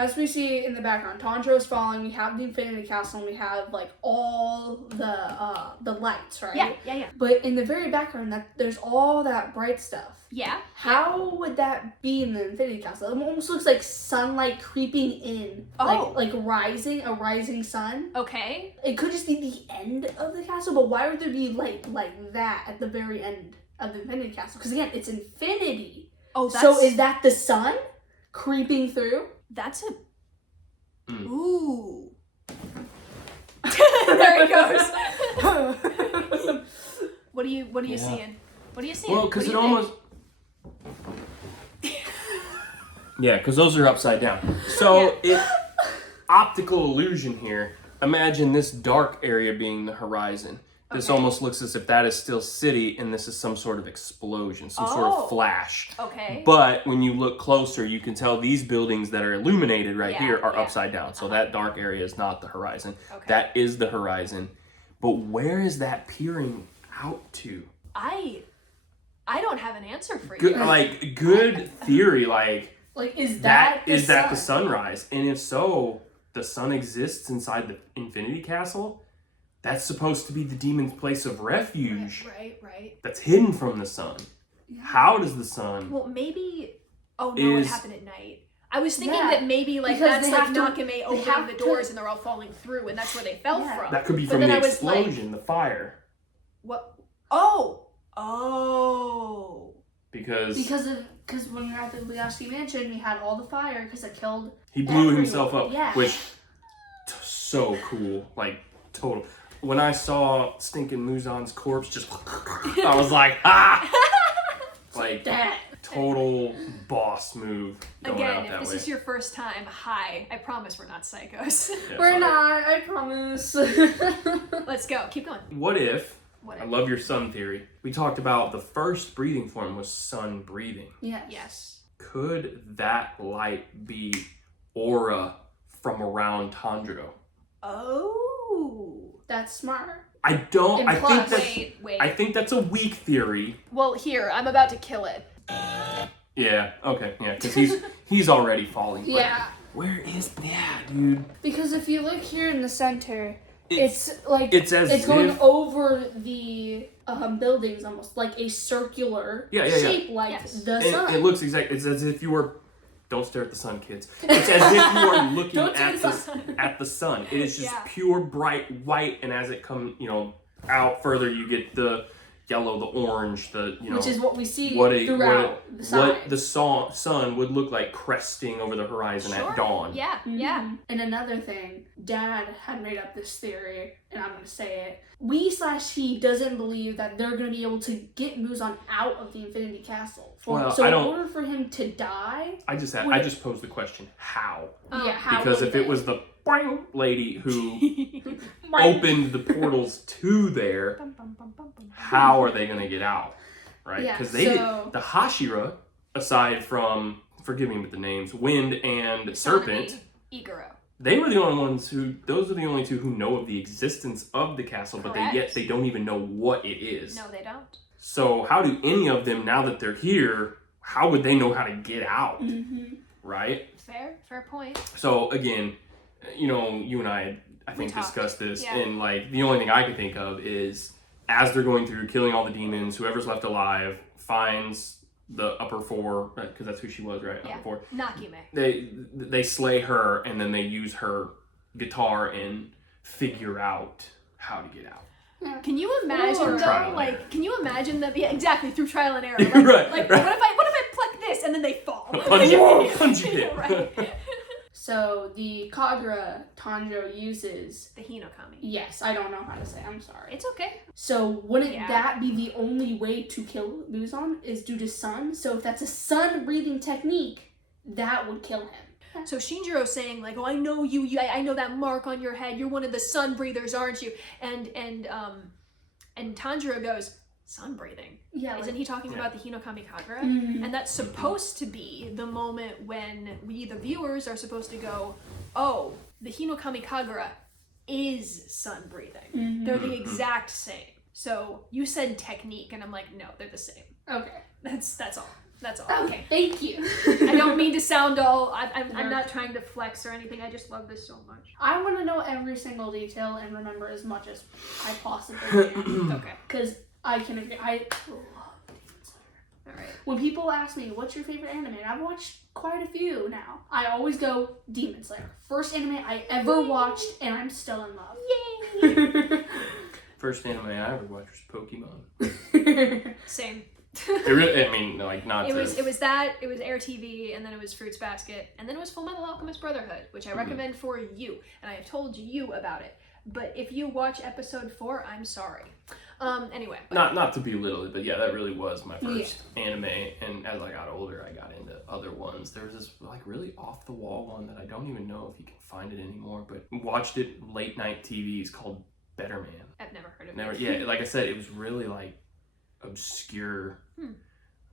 as we see in the background, Tanjiro is falling. We have the Infinity Castle, and we have like all the lights, right? Yeah. But in the very background, there's all that bright stuff. Yeah. How would that be in the Infinity Castle? It almost looks like sunlight creeping in, like rising, a rising sun. Okay. It could just be the end of the castle, but why would there be light like that at the very end of the Infinity Castle? Because again, it's infinity. Oh, that's... So is that the sun creeping through? That's a... Ooh. There it goes. What are you seeing? What are you seeing? Well, because it almost... Yeah, because those are upside down. So, optical illusion here. Imagine this dark area being the horizon. This almost looks as if that is still city and this is some sort of explosion, some sort of flash. Okay. But when you look closer, you can tell these buildings that are illuminated here are upside down. So that dark area is not the horizon. Okay. That is the horizon. But where is that peering out to? I don't have an answer for you. Good theory. Is that the sunrise? And if so, the sun exists inside the Infinity Castle? That's supposed to be the demon's place of refuge. Right. That's hidden from the sun. Yeah. How does the sun... Well, maybe... Oh, no, it happened at night. I was thinking that maybe, that's Nakame opening the doors and they're all falling through, and that's where they fell from. That could be from the explosion, the fire. What? Oh! Because when we were at the Bugatti Mansion, we had all the fire because it killed... He blew himself up, which... So cool. Total... When I saw stinking Muzan's corpse, I was like, ah! Total boss move going out that way. Again, if this is your first time, hi. I promise we're not psychos. Yeah, we're not, I promise. Let's go. Keep going. What if, I love your sun theory, we talked about the first breathing form was sun breathing. Yes. Could that light be aura from around Tanjiro? Oh. That's smart. I think that's a weak theory. Well, here, I'm about to kill it. Yeah, okay, yeah, because he's already falling. Yeah. Where is dude? Because if you look here in the center, it's going over the buildings almost like a circular shape like the sun. It looks it's as if you were... Don't stare at the sun, kids. It's as if you are looking at the sun. It is just pure bright white, and as it comes, out further, you get the yellow, the orange, which is what we see throughout the side. What the sun would look like cresting over the horizon at dawn. Yeah, yeah. And another thing, Dad had made up this theory, and I'm going to say it. He doesn't believe that they're going to be able to get Muzan out of the Infinity Castle. In order for him to die... I just posed the question, how? How? Because if it was the lady who opened the portals to there, how are they going to get out? Right? Because the Hashira, aside from, forgive me with the names, Wind and Serpent, Iguro. They were the only ones those are the only two who know of the existence of the castle, but they don't even know what it is. No, they don't. So how do any of them, now that they're here, how would they know how to get out? Mm-hmm. Right? Fair point. So again, you and I think discussed this, and the only thing I can think of is as they're going through killing all the demons, whoever's left alive finds the upper four, because that's who she was, right? Yeah. Upper four. Nakime. They slay her, and then they use her guitar and figure out how to get out. Can you imagine can you imagine that? Yeah, exactly, through trial and error. Right. What if I pluck this and then they fall? Punch it. Right. So the Kagura Tanjiro uses... The Hinokami. Yes, I don't know how to say. I'm sorry. It's okay. So wouldn't that be the only way to kill Muzan is due to sun? So if that's a sun-breathing technique, that would kill him. So Shinjiro's saying I know you, I know that mark on your head. You're one of the sun breathers, aren't you? And Tanjiro goes, sun breathing. Yeah. Isn't he talking about the Hinokami Kagura? Mm-hmm. And that's supposed to be the moment when we, the viewers, are supposed to go, oh, the Hinokami Kagura is sun breathing. Mm-hmm. They're the exact same. So you said technique, and I'm like, no, they're the same. Okay. That's all. That's all. Okay, thank you. I don't mean to sound all. I'm not trying to flex or anything. I just love this so much. I want to know every single detail and remember as much as I possibly can. Okay. Because I can agree. I love Demon Slayer. All right. When people ask me, what's your favorite anime? And I've watched quite a few now. I always go Demon Slayer. First anime I ever watched, and I'm still in love. Yay! First anime I ever watched was Pokemon. Same. It really, I mean, like, not It to... was it was Air TV, and then it was Fruits Basket, and then it was Full Metal Alchemist Brotherhood, which I recommend for you, and I have told you about it. But if you watch episode 4, I'm sorry. Anyway. Not to belittle it, but yeah, that really was my first anime, and as I got older, I got into other ones. There was this, like, really off-the-wall one that I don't even know if you can find it anymore, but watched it late night TV. It's called Better Man. I've never heard of it. Yeah, like I said, it was really, like, obscure.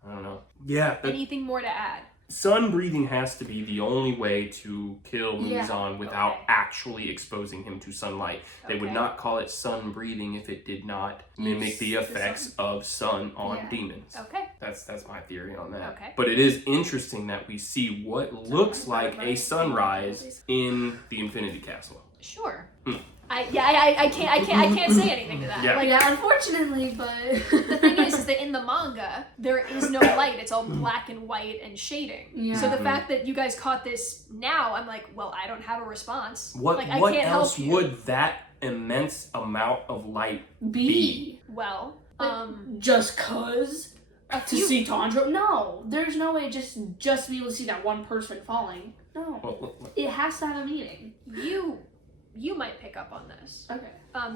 I don't know. Yeah. Anything more to add? Sun breathing has to be the only way to kill Muzan without actually exposing him to sunlight. They would not call it sun breathing if it did not mimic the effects of sun on demons. Okay. That's my theory on that. Okay. But it is interesting that we see what looks like a sunrise in the Infinity Castle. Sure. I can't say anything to that. Yeah. Like, Unfortunately, but the thing is that in the manga there is no light. It's all black and white and shading. Yeah. So the fact that you guys caught this now, I'm like, well, I don't have a response. What I can't else help you. would that immense amount of light B. Well, just cause a to few. see Tanjiro? No, there's no way just to be able to see that one person falling. No, it has to have a meaning. You might pick up on this. Okay.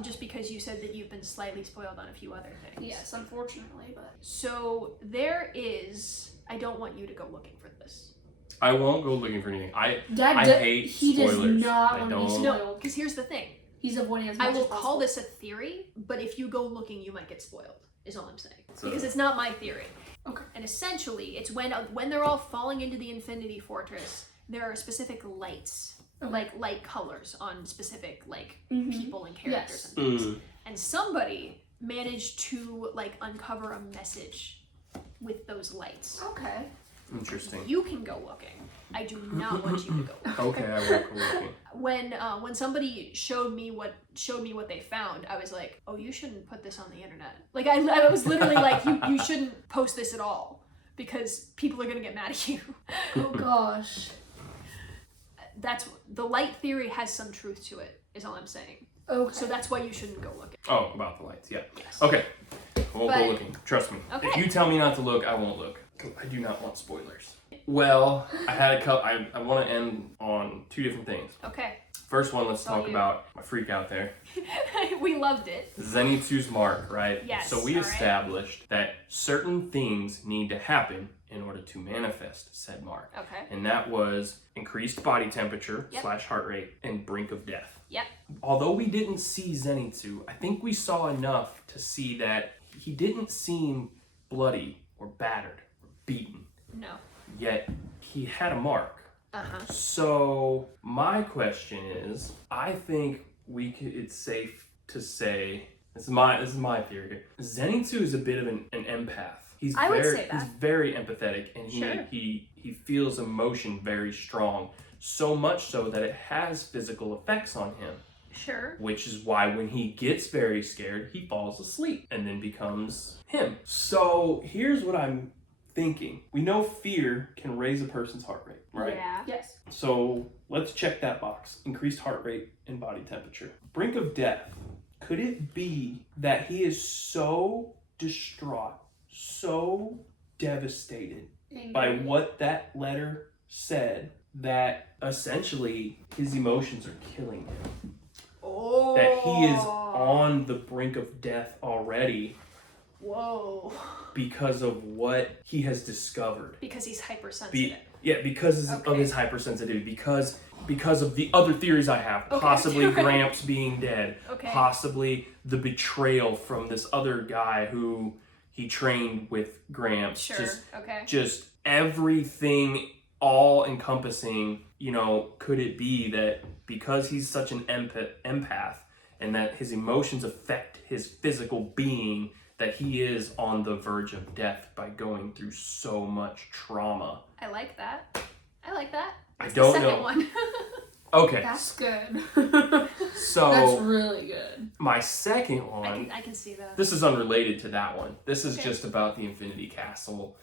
Just because you said that you've been slightly spoiled on a few other things. Yes, unfortunately, but So there is. I don't want you to go looking for this. I won't go looking for anything. I Dad, hate he spoilers. does not I want to be don't. spoiled. Because here's the thing. He's avoiding as much I as will possible. call this a theory, but if you go looking, you might get spoiled. Is all I'm saying. So- Because it's not my theory. Okay. And essentially, it's when they're all falling into the Infinity Fortress, there are specific lights, like light colors on specific people and characters and things. And somebody managed to uncover a message with those lights. Okay. Interesting. You can go looking. I do not want you to go looking. Okay, I won't go looking. When somebody showed me what they found, I was like, oh, you shouldn't put this on the internet. Like I was literally like, you shouldn't post this at all because people are gonna get mad at you. Oh gosh. That's the light theory has some truth to it. Is all I'm saying. Okay. So that's why you shouldn't go looking. Oh, about the lights, yeah. Yes. Okay, I won't But- go looking. Trust me. Okay. If you tell me not to look, I won't look. I do not want spoilers. Well, I had a couple. I want to end on two different things. Okay. First one, let's All talk you. about my freak out there. We loved it. Zenitsu's mark, right? Yes, So we all right. established that certain things need to happen in order to manifest said mark. Okay. And that was increased body temperature Yep. / heart rate and brink of death. Yep. Although we didn't see Zenitsu, I think we saw enough to see that he didn't seem bloody or battered or beaten. No. Yet he had a mark. Uh-huh. So my question is, I think it's safe to say, this is my theory. Zenitsu is a bit of an empath. I would say that. He's very empathetic, and Sure. he feels emotion very strong. So much so that it has physical effects on him. Sure. Which is why when he gets very scared, he falls asleep and then becomes him. So here's what I'm thinking. We know fear can raise a person's heart rate, right? Yeah. Yes. So let's check that box. Increased heart rate and body temperature. Brink of death. Could it be that he is so distraught, so devastated by what that letter said that essentially his emotions are killing him? Oh. That he is on the brink of death already Whoa. because of what he has discovered. Because he's hypersensitive. Because of his hypersensitivity, because of the other theories I have, possibly Gramps being dead, possibly the betrayal from this other guy who he trained with Gramps. Sure. Just everything all encompassing, could it be that because he's such an empath and that his emotions affect his physical being, that he is on the verge of death by going through so much trauma. I like that. That's I don't the second know. one. Okay. That's good. So that's really good. My second one. I can see that. This is unrelated to that one. This is just about the Infinity Castle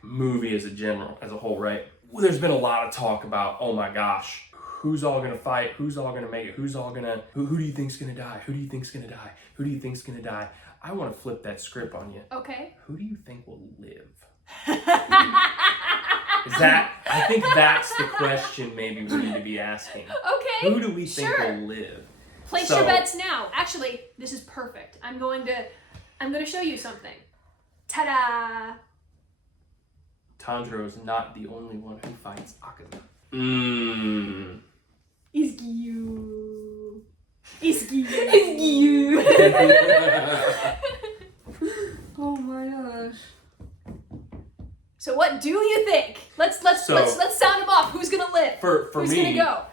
movie as a whole, right? Well, there's been a lot of talk about, oh my gosh, who's all gonna fight? Who's all gonna make it? Who do you think's gonna die? Who do you think's gonna die? Who do you think's gonna die? I want to flip that script on you. Okay. Who do you think will live? I think that's the question maybe we need to be asking. Okay. Who do we think will live? Place your bets now. Actually, this is perfect. I'm going to show you something. Ta-da! Tanjiro's not the only one who fights Akaza. It's you. It's you. It's you. Oh my gosh. So what do you think? Let's sound them off. Who's gonna live? Who's me, gonna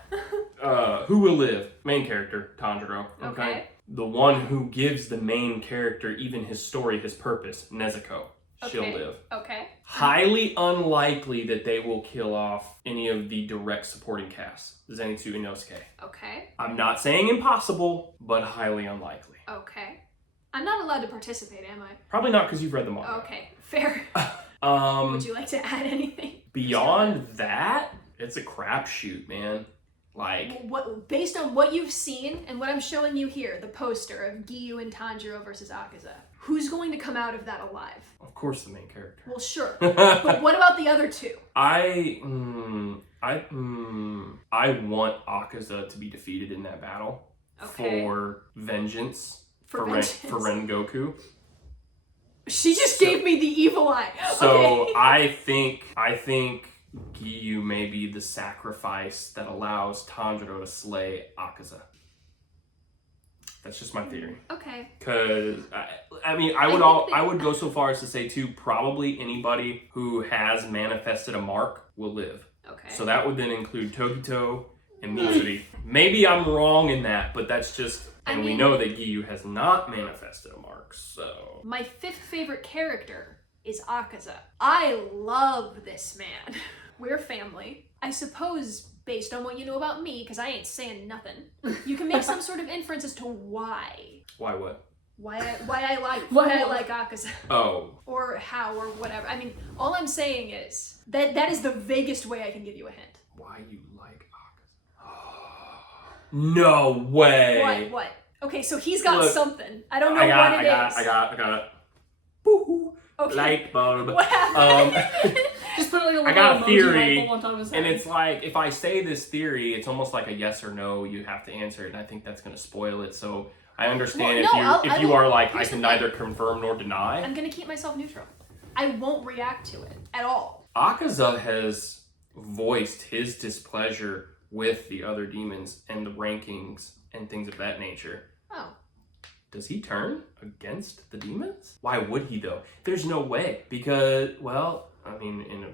go? who will live? Main character, Tanjiro. Okay. The one who gives the main character even his story, his purpose, Nezuko. She'll live. Okay. Highly unlikely that they will kill off any of the direct supporting cast, Zenitsu and Inosuke. Okay. I'm not saying impossible, but highly unlikely. Okay. I'm not allowed to participate, am I? Probably not because you've read the manga. Okay, fair. Would you like to add anything? Beyond that, it's a crapshoot, man. Like, based on what you've seen and what I'm showing you here, the poster of Giyu and Tanjiro versus Akaza, who's going to come out of that alive? of course, the main character. Well, sure. But what about the other two? I want Akaza to be defeated in that battle for vengeance. For Rengoku. She just gave me the evil eye. So okay. I think Giyu may be the sacrifice that allows Tanjiro to slay Akaza. That's just my theory. Okay. Because I would go so far as to say too, probably anybody who has manifested a mark will live. Okay. So that would then include Togito and Mitsuri. Maybe I'm wrong in that, but that's just. And we know that Giyu has not manifested a mark, so. My fifth favorite character is Akaza. I love this man. We're family. I suppose, based on what you know about me, because I ain't saying nothing, you can make some sort of inference as to why. Why what? Why I like Akaza. Oh. Or how, or whatever. I mean, all I'm saying is that is the vaguest way I can give you a hint. Why you like Akaza? No way. What? Okay, so he's got something. I don't know what it is. I got it. Boo. Okay. Light bulb. What happened? Just put like a I got a theory, on top of his and head. it's like, if I say this theory, it's almost like a yes or no, you have to answer it, and I think that's going to spoil it, so I understand if you are like, I can neither confirm nor deny. I'm going to keep myself neutral. I won't react to it at all. Akaza has voiced his displeasure with the other demons and the rankings and things of that nature. Oh. Does he turn against the demons? Why would he though? There's no way, because, well, I mean, in a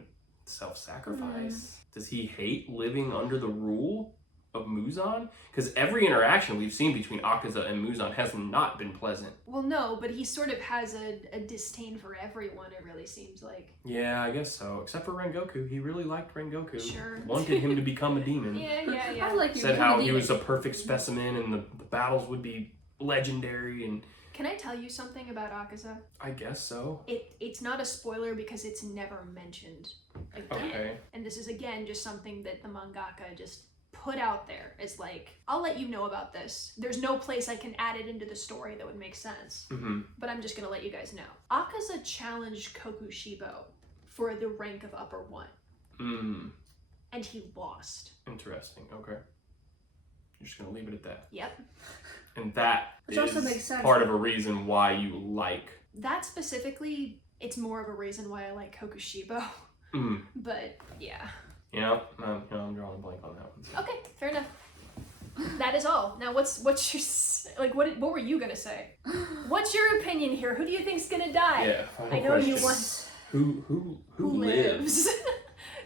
self-sacrifice, does he hate living under the rule of Muzan? Because every interaction we've seen between Akaza and Muzan has not been pleasant. Well, no, but he sort of has a disdain for everyone, it really seems like. Yeah, I guess so. Except for Rengoku. He really liked Rengoku. Sure. Wanted him to become a demon. Yeah. I like you. Said how he was a perfect specimen and the battles would be legendary. And can I tell you something about Akaza? I guess so. It's not a spoiler because it's never mentioned again. Okay. And this is again just something that the mangaka just put out there. It's like, I'll let you know about this. There's no place I can add it into the story that would make sense. Mm-hmm. But I'm just gonna let you guys know. Akaza challenged Kokushibo for the rank of upper 1. And he lost. Interesting. Okay. You're just gonna leave it at that. Yep. And that Which is also makes sense. part of a reason why you like. That specifically, it's more of a reason why I like Kokushibo. But yeah. I'm drawing a blank on that one. Okay, fair enough. That is all. Now, what's your what were you gonna say? What's your opinion here? Who do you think's gonna die? Yeah. I know you want. Who lives?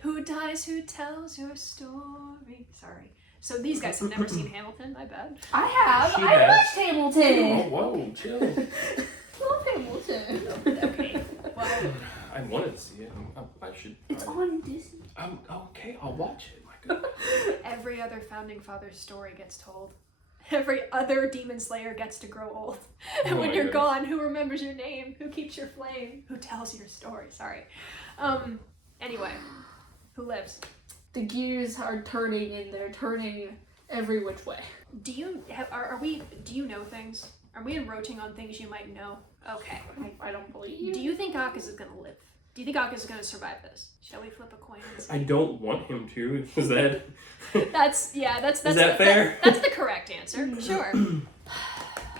Who dies? Who tells your story? Sorry. So these guys have never seen Hamilton. My bad. I have. She I has. watched Hamilton. Oh, whoa, chill. love Hamilton. Okay. Well, I wanted to see it. I should. It's on Disney. Okay, I'll watch it. My God. every other Founding Fathers story gets told. Every other Demon Slayer gets to grow old. And when you're gone, who remembers your name? Who keeps your flame? Who tells your story? Sorry. Anyway, who lives? The gears are turning, and they're turning every which way. Do you know things? Are we enroaching on things you might know? Okay. I don't believe you. Do you think Akaza's gonna live? Do you think Akaza's gonna survive this? Shall we flip a coin and see? I don't want him to. Is that? That's Is that fair? That's the correct answer. Sure.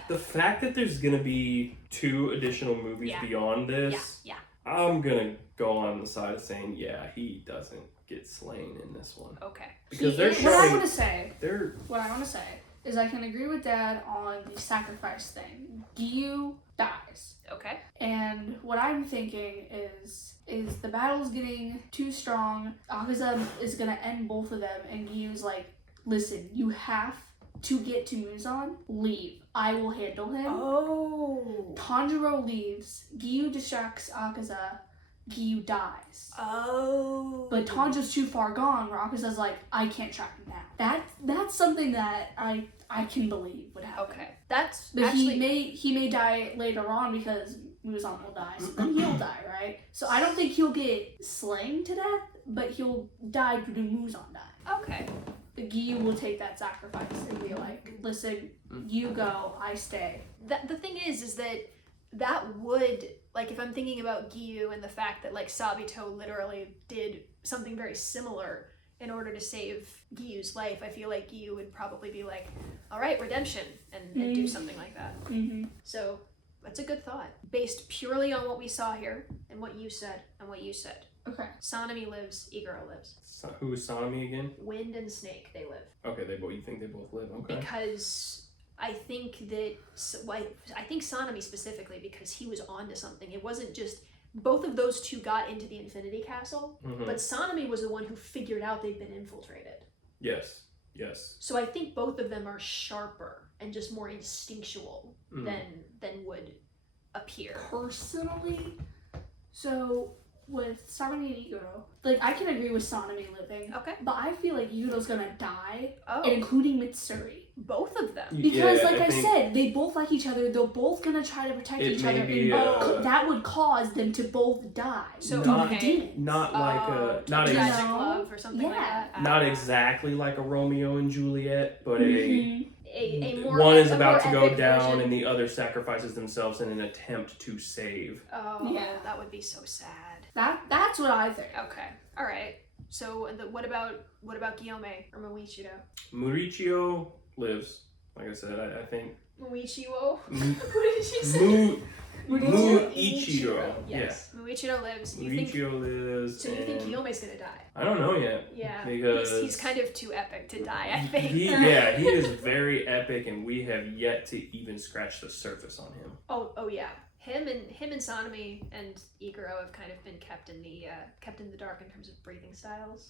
The fact that there's gonna be 2 additional movies beyond this, Yeah. I'm gonna go on the side of saying, yeah, he doesn't get slain in this one. Okay. Because they're what showing. I want to say is I can agree with Dad on the sacrifice thing. Gyu dies. Okay. And what I'm thinking is the battle's getting too strong. Akaza is gonna end both of them, and Gyu's like, listen, you have to get to Muzan. Leave. I will handle him. Oh. Tanjiro leaves. Gyu distracts Akaza. Gyu dies. Oh. But Tanjiro's too far gone where Akaza's like, I can't track him down. That's something that I can believe would happen. Okay. That's But actually... he may die later on because Muzan will die, so then he'll die, right? So I don't think he'll get slain to death, but he'll die due to Muzan die. Okay. The Gyu will take that sacrifice and be like, listen, you go, I stay. The thing is that would, like, if I'm thinking about Gyu and the fact that, like, Sabito literally did something very similar in order to save Gyu's life, I feel like Gyu would probably be like, all right, redemption, and do something like that. Mm-hmm. So that's a good thought. Based purely on what we saw here and what you said. Okay. Sanemi lives, Iguro lives. Who is Sanemi again? Wind and Snake, they live. Okay, you think they both live? Okay. Because I think Sanemi specifically, because he was onto something. It wasn't just both of those two got into the Infinity Castle, but Sanemi was the one who figured out they'd been infiltrated. Yes. So I think both of them are sharper and just more instinctual than would appear. Personally, so with Sanemi and Iguro, like, I can agree with Sanemi living. Okay. But I feel like Iguro's gonna die, Oh. including Mitsuri. Both of them. Because, Yeah, like I think said, they both like each other. They're both gonna try to protect each other, and that would cause them to both die. So due to okay. demons. Not like not tragic No. love or something like that. not exactly like a Romeo and Juliet, but A more one is a about to more go epic down, version. and the other sacrifices themselves in an attempt to save. Oh, Yeah. that would be so sad. That's what I think. Okay, all right. So what about Guillaume or Moichiro? Mauricio lives. Like I said, I think Moichiro? What M- did she say? Muichiro. Yes. Moichiro lives. Yeah. Muichiro lives. So you think Guillaume's gonna die? I don't know yet. Yeah. Because he's kind of too epic to die, I think. He is very epic, and we have yet to even scratch the surface on him. Oh yeah. Him and Sanemi and Iguro have kind of been kept in the dark in terms of breathing styles.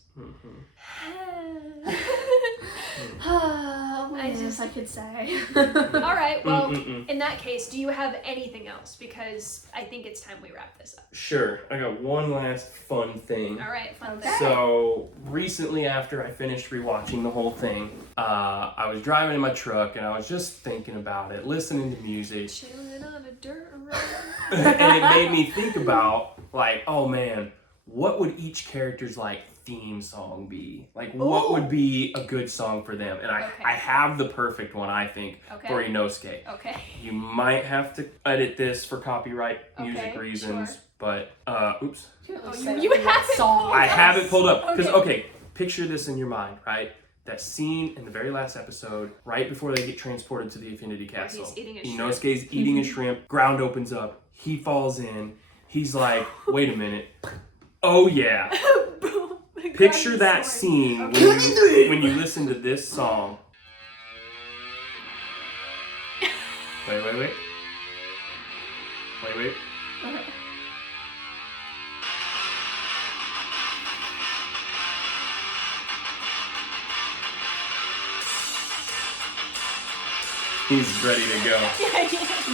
I could say. All right. Well, in that case, do you have anything else? Because I think it's time we wrap this up. Sure. I got one last fun thing. All right. Fun thing. So recently, after I finished rewatching the whole thing, I was driving in my truck and I was just thinking about it, listening to music. Chilling on a dirt road. And it made me think about, like, oh man, what would each character's like theme song be? Like, what would be a good song for them? And I have the perfect one, I think, for Inosuke. Okay. You might have to edit this for copyright music reasons, but oops. You have it. I have it pulled up because picture this in your mind, right? That scene in the very last episode, right before they get transported to the Infinity Castle. He's eating a Inosuke's eating a shrimp. Ground opens up. He falls in. He's like, wait a minute. Oh yeah. Picture that scene when you listen to this song. Wait. Okay. He's ready to go.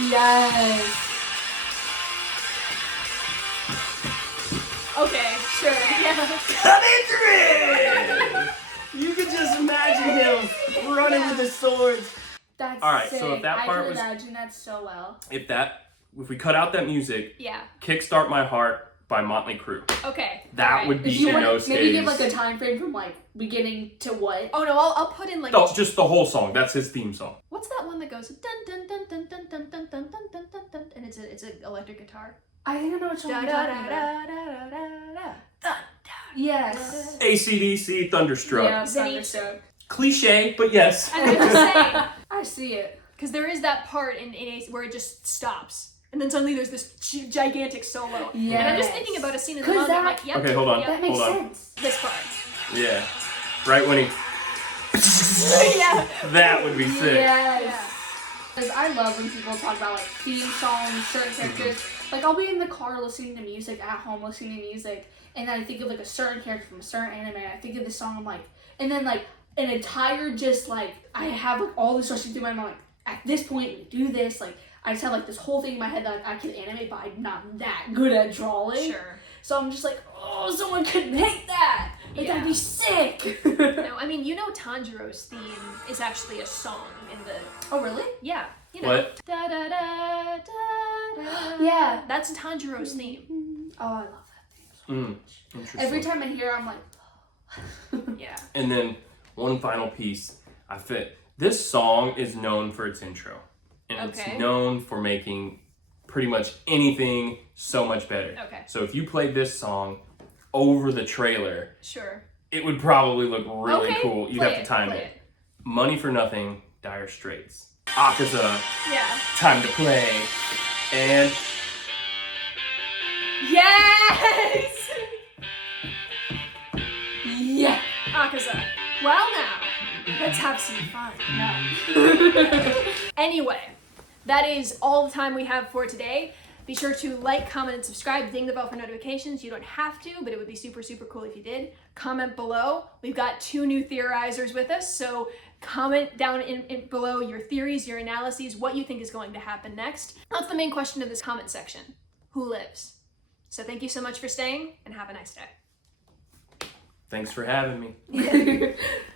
Yes. Okay, sure, yeah. Coming through! You could just imagine him running with his swords. That's all right, sick. so if that part I was... can imagine that so well. If we cut out that music, yeah. Kickstart My Heart by Motley Crue. Okay. That would be Inosuke's. Maybe give like a time frame from like beginning to what? Oh no, I'll put in like just the whole song. That's his theme song. What's that one that goes dun dun dun dun dun dun dun dun dun dun dun dun and it's an electric guitar. I think I know what song you're talking about. Yes. AC/DC Thunderstruck. Yeah, Thunderstruck. Cliche, but yes. And I'm just saying, I see it. because there is that part in Ace where it just stops. And then suddenly there's this gigantic solo. Yes. And I'm just thinking about a scene in the manga. I'm like, yep. Okay, hold on. That makes sense. This part. Yeah. Right when he... Yeah. That would be sick. Yes. Because I love when people talk about like theme songs, certain characters. Like I'll be in the car listening to music, at home listening to music, and then I think of like a certain character from a certain anime, and I think of this song, I'm like, and then like an entire just like, I have like all this rushing through my mind, like at this point we do this, like I just have like this whole thing in my head that I can animate, but I'm not that good at drawing. Sure. So I'm just like, oh, someone could make that. Like, that'd be sick. No, I mean, you know Tanjiro's theme is actually a song in the... Oh, really? Yeah. You know. What? Da da da da da. Yeah. That's Tanjiro's theme. Oh, I love that theme. Interesting. Every time I hear it, I'm like... Yeah. And then one final piece. This song is known for its intro. And it's known for making pretty much anything so much better. Okay. So if you played this song over the trailer, Sure. it would probably look really cool. You'd have to time play it. Money for Nothing, Dire Straits. Akaza, Yeah. Time to Play, and... Yes! Yeah. Akaza. Well now, let's have some fun. No. Anyway, that is all the time we have for today. Be sure to like, comment, and subscribe. Ding the bell for notifications. You don't have to, but it would be super, super cool if you did. Comment below. We've got 2 new theorizers with us, so comment down in below your theories, your analyses, what you think is going to happen next. That's the main question of this comment section. Who lives? So thank you so much for staying, and have a nice day. Thanks for having me.